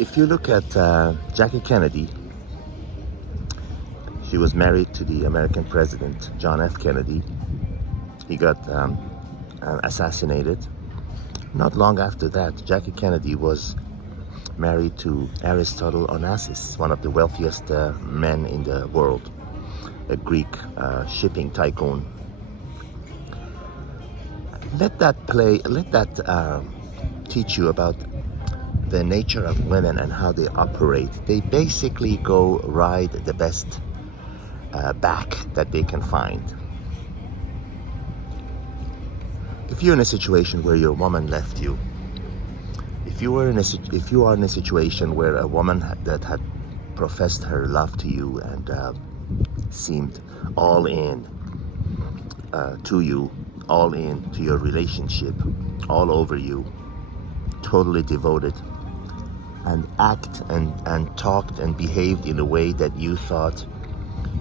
If you look at Jackie Kennedy, she was married to the American president, John F. Kennedy. He got assassinated. Not long after that, Jackie Kennedy was married to Aristotle Onassis, one of the wealthiest men in the world, a Greek shipping tycoon. Let that teach you about the nature of women and how they operate. They basically go ride the best back that they can find. If you're in a situation where your woman left you, if you are in a situation where a woman that had professed her love to you and seemed all in to you, all in to your relationship, all over you, totally devoted, and act and talked and behaved in a way that you thought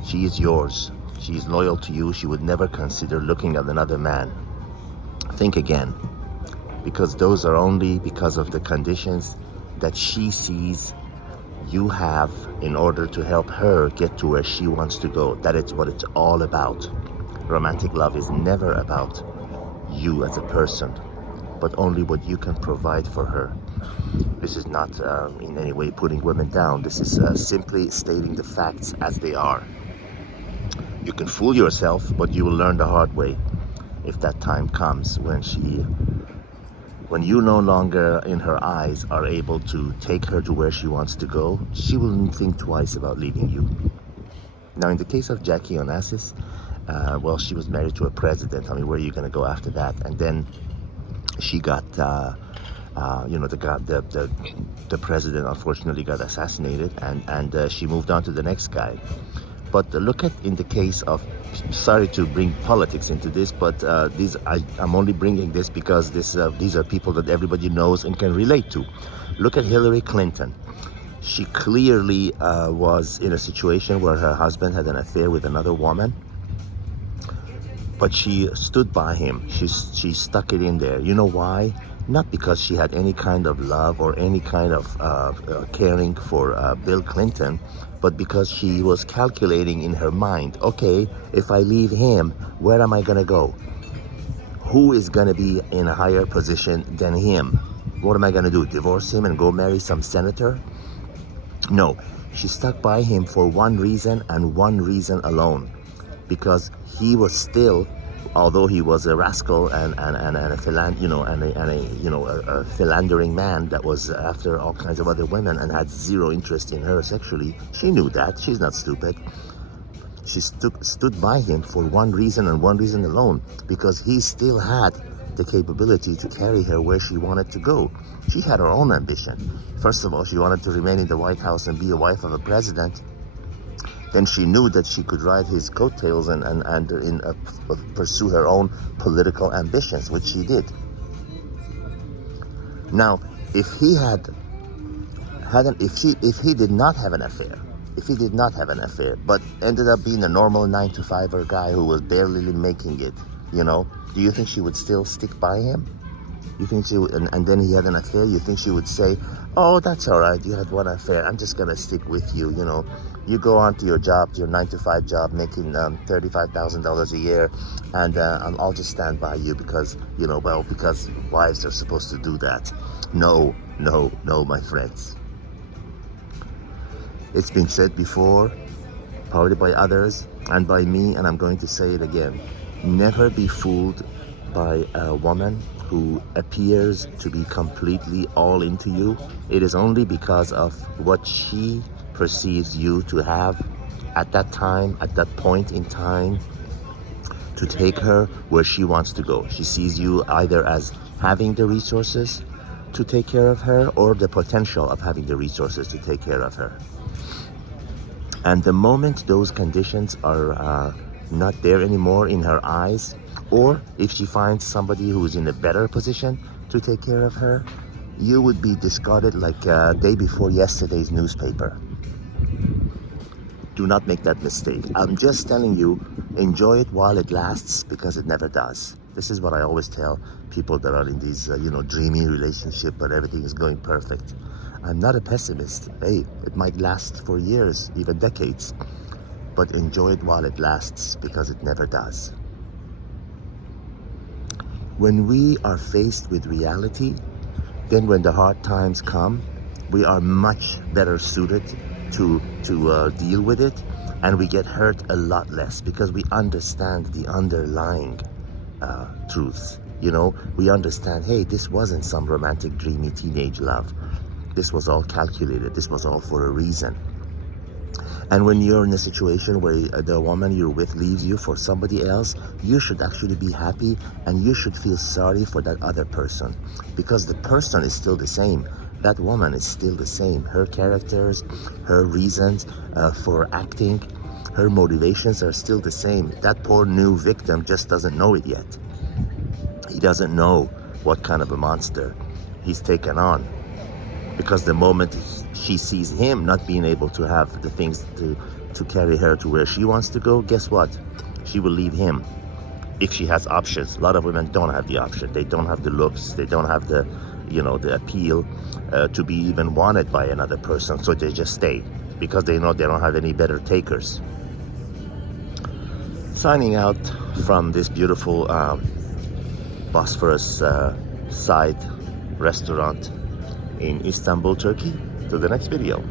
she is yours, she is loyal to you, she would never consider looking at another man, think again, because those are only because of the conditions that she sees you have in order to help her get to where she wants to go. That is what it's all about. Romantic love is never about you as a person, but only what you can provide for her. This is not in any way putting women down. This is simply stating the facts as they are. You can fool yourself, but you will learn the hard way if that time comes when you no longer in her eyes are able to take her to where she wants to go. She will think twice about leaving you. Now, in the case of Jackie Onassis, well, she was married to a president. I mean, where are you going to go after that? And then she got, the president unfortunately got assassinated, and she moved on to the next guy. But look at in the case of, sorry to bring politics into this, but I'm only bringing this because these are people that everybody knows and can relate to. Look at Hillary Clinton. She clearly was in a situation where her husband had an affair with another woman, but she stood by him. She stuck it in there. You know why? Not because she had any kind of love or any kind of caring for Bill Clinton, but because she was calculating in her mind, okay, if I leave him, where am I gonna go? Who is gonna be in a higher position than him? What am I gonna do, divorce him and go marry some senator? No, she stuck by him for one reason and one reason alone, because he was still, although he was a rascal and a philandering man that was after all kinds of other women and had zero interest in her sexually, she knew that. She's not stupid. She stood by him for one reason and one reason alone, because he still had the capability to carry her where she wanted to go. She had her own ambition. First of all, she wanted to remain in the White House and be a wife of a president. Then she knew that she could ride his coattails and pursue her own political ambitions, which she did. Now, if he did not have an affair, but ended up being a normal 9-to-5er guy who was barely making it, do you think she would still stick by him? You think she would, and then he had an affair, you think she would say, oh, that's all right, you had one affair, I'm just gonna stick with you, you go on to your job, your 9-to-5 job, making $35,000 a year, and I'll just stand by you because, because wives are supposed to do that. No, my friends. It's been said before, probably by others, and by me, and I'm going to say it again. Never be fooled by a woman who appears to be completely all into you. It is only because of what she perceives you to have at that time, at that point in time, to take her where she wants to go. She sees you either as having the resources to take care of her or the potential of having the resources to take care of her. And the moment those conditions are not there anymore in her eyes, or if she finds somebody who is in a better position to take care of her, you would be discarded like day before yesterday's newspaper. Do not make that mistake. I'm just telling you, enjoy it while it lasts, because it never does. This is what I always tell people that are in these, dreamy relationship where everything is going perfect. I'm not a pessimist. Hey, it might last for years, even decades, but enjoy it while it lasts, because it never does. When we are faced with reality, then when the hard times come, we are much better suited to deal with it, and we get hurt a lot less because we understand the underlying truths. You know, we understand, hey, this wasn't some romantic, dreamy teenage love. This was all calculated. This was all for a reason. And when you're in a situation where the woman you're with leaves you for somebody else, you should actually be happy, and you should feel sorry for that other person, because the person is still the same. That woman is still the same. Her characters, her reasons for acting, her motivations are still the same. That poor new victim just doesn't know it yet. He doesn't know what kind of a monster he's taken on, because the moment she sees him not being able to have the things to carry her to where she wants to go, guess what? She will leave him if she has options. A lot of women don't have the option. They don't have the looks. They don't have the, you know, the appeal to be even wanted by another person. So they just stay because they know they don't have any better takers. Signing out from this beautiful Bosphorus side restaurant in Istanbul, Turkey. To the next video.